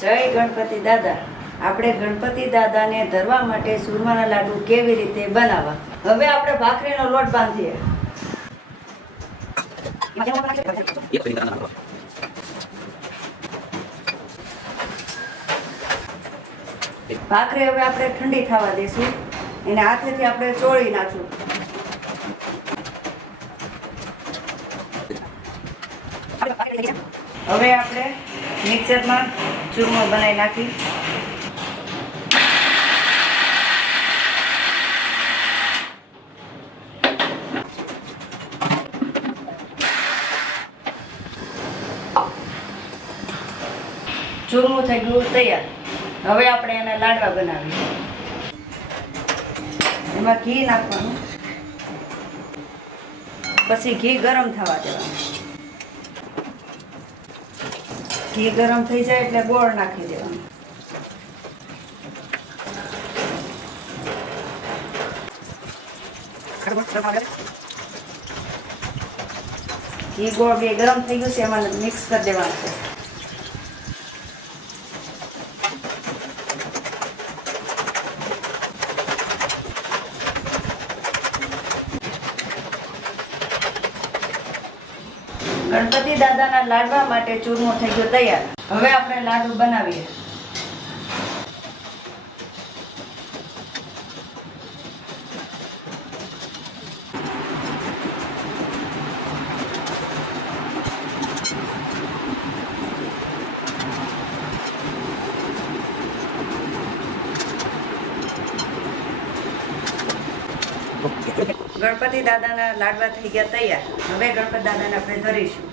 જય ગણપતિ દાદા. આપણે ગણપતિ દાદાને ધરવા માટે સુરમાના લાડુ કેવી રીતે બનાવવા? હવે આપણે ભાખરીનો લોટ બાંધીએ. ભાખરી હવે આપણે ઠંડી થવા દઈશું એને હાથેથી આપણે ચોળી નાખશું. હવે આપણે મિક્સરમાં ચૂરમો બનાવી નાખી. ચૂરમું થઈ ગયું તૈયાર. હવે આપણે એને લાડવા બનાવીએ. એમાં ઘી નાખવાનું. પછી ઘી ગરમ થવા દેવાનું. ઘી ગરમ થઈ જાય એટલે ગોળ નાખી દેવાનું. ઘી ગોળ બે ગરમ થઈ ગયું છે, એમાં મિક્સ કરી દેવાનું છે. ગણપતિ દાદાના લાડવા માટે ચૂરમો થઈ ગયો તૈયાર. હવે આપણે લાડુ બનાવીએ. ગણપતિ દાદાના લાડવા થઈ ગયા તૈયાર. હવે ગણપતિ દાદાને આપણે ધરીશું.